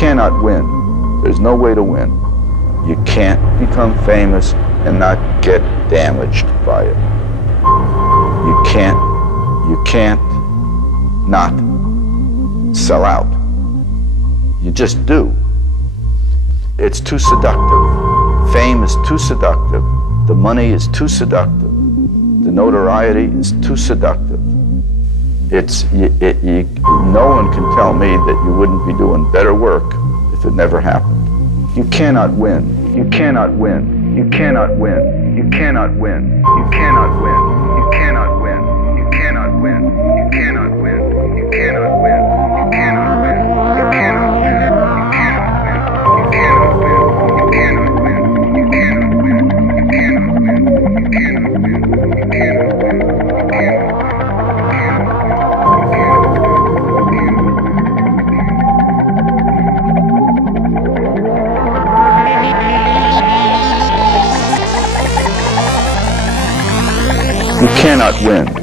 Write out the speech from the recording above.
cannot win. There's no way to win. You can't become famous and not get damaged by it. You can't not sell out. You just do. It's too seductive. Fame is too seductive. The money is too seductive. The notoriety is too seductive. No one can tell me that you wouldn't be doing better work if it never happened. You cannot win. You cannot win. You cannot win. You cannot win. You cannot win. You cannot win. You cannot win. You cannot win. You cannot win. You cannot win. You cannot win. You cannot win. You cannot win. You cannot win. You cannot win. You cannot win. You cannot win. You cannot win.